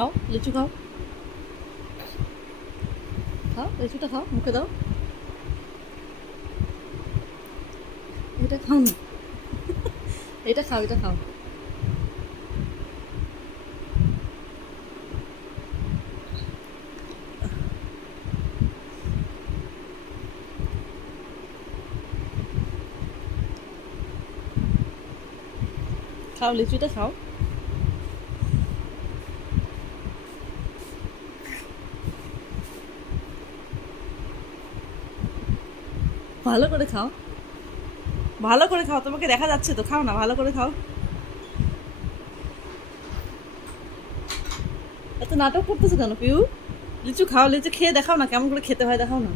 খাও লিচু খাও, খাও লিচুটা খাও, মুখে দাও। এটা খাও না, এটা খাও, এটা খাও। খাও লিচুটা খাও। ভালো করে খাও, ভালো করে খাও, তোমাকে দেখা যাচ্ছে তো, খাও না, ভালো করে খাও। এত নাটক করতেছো কেন পিউ? লিচু খাও, লিচু খেয়ে দেখাও না, কেমন করে খেতে হয় দেখাও না।